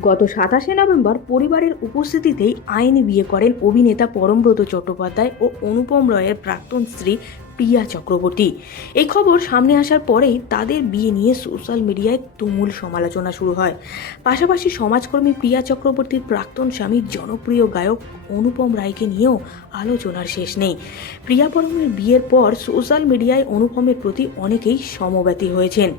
গত সাতাশে নভেম্বর পরিবারের উপস্থিতিতেই আইনি বিয়ে করেন অভিনেতা পরমব্রত চট্টোপাধ্যায় ও অনুপম রয়ের প্রাক্তন স্ত্রী প্রিয়া চক্রবর্তী। এই খবর সামনে আসার পরেই তাদের বিয়ে নিয়ে সোশ্যাল মিডিয়ায় তুমুল সমালোচনা শুরু হয়। পাশাপাশি সমাজকর্মী প্রিয়া চক্রবর্তীর প্রাক্তন স্বামী, জনপ্রিয় গায়ক অনুপম রায়কে নিয়েও আলোচনার শেষ নেই। প্রিয়া পরমের বিয়ের পর সোশ্যাল মিডিয়ায় অনুপমের প্রতি অনেকেই সমব্যথী হয়েছেন।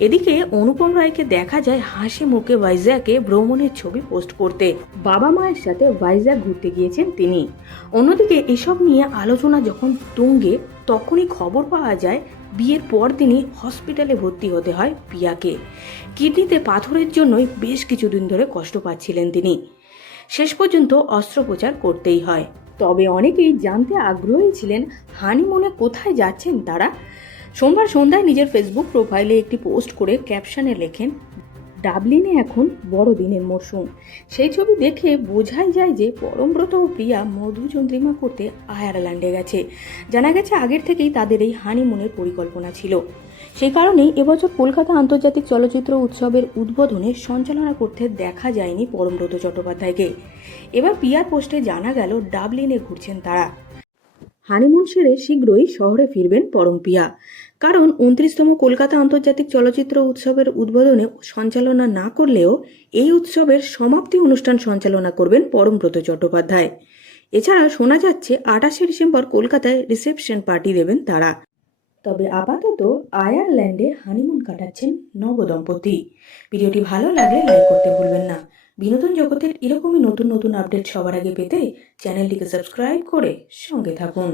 এদিকে অনুপম রায়কে দেখা যায় হাসি মুখে ভাইজ্যাকে ভ্রমণের ছবি পোস্ট করতে। বাবা মায়ের সাথে ভাইজ্যাক ঘুরতে গিয়েছেন তিনি। অন্যদিকে এসব নিয়ে আলোচনা যখন তুঙ্গে তখনই খবর পাওয়া যায় বিয়ের পর দিনই হসপিটালে ভর্তি হতে হয় পিয়াকে। কিডনিতে পাথরের জন্যই বেশ কিছুদিন ধরে কষ্ট পাচ্ছিলেন তিনি। শেষ পর্যন্ত অস্ত্রোপচার করতেই হয়। তবে অনেকেই জানতে আগ্রহী ছিলেন হানিমুনে কোথায় যাচ্ছেন তারা। সোমবার সন্ধ্যায় নিজের ফেসবুক প্রোফাইলে একটি পোস্ট করে ক্যাপশনে লেখেন ডাবলিনে এখন বড়দিনের মরশুম। সেই ছবি দেখে বোঝাই যায় যে পরমব্রত ও প্রিয়া মধুচন্দ্রিমা করতে আয়ারল্যান্ডে গেছে। জানা গেছে আগের থেকেই তাদের এই হানিমুনের পরিকল্পনা ছিল। সেই কারণেই এবছর কলকাতা আন্তর্জাতিক চলচ্চিত্র উৎসবের উদ্বোধনে সঞ্চালনা করতে দেখা যায়নি পরমব্রত চট্টোপাধ্যায়কে। এবার প্রিয়ার পোস্টে জানা গেল, ডাবলিনে ঘুরছেন তারা। হানিমুন সেরে শীঘ্রই শহরে ফিরবেন পরমপিয়া কারণ উনত্রিশতম কলকাতা আন্তর্জাতিক চলচ্চিত্র উৎসবের উদ্বোধনে সঞ্চালনা না করলেও এই উৎসবের সমাপ্তি অনুষ্ঠান সঞ্চালনা করবেন পরমব্রত চট্টোপাধ্যায়। এছাড়া শোনা যাচ্ছে, আঠাশে ডিসেম্বর কলকাতায় রিসেপশন পার্টি দেবেন তারা। তবে আপাতত আয়ারল্যান্ডে হানিমুন কাটাচ্ছেন নবদম্পতি। ভিডিওটি ভালো লাগলে লাইক করতে ভুলবেন না। বিনোদন জগতের এরকমই নতুন নতুন আপডেট সবার আগে পেতে চ্যানেলটিকে সাবস্ক্রাইব করে সঙ্গে থাকুন।